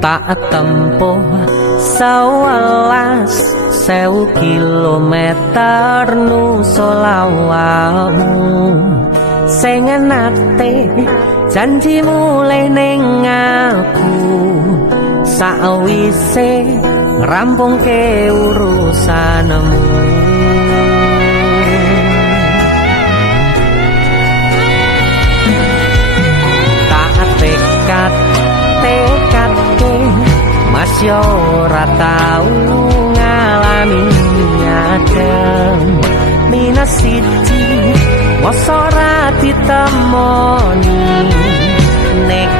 tak tempuh 11.000 kilometer nusolawahmu sing nate janji mulai ning aku sawise ngrampungke urusanmu. Tak tekadke mas yo ora tau ngalami adem minus siji mosok ora ditemoni nek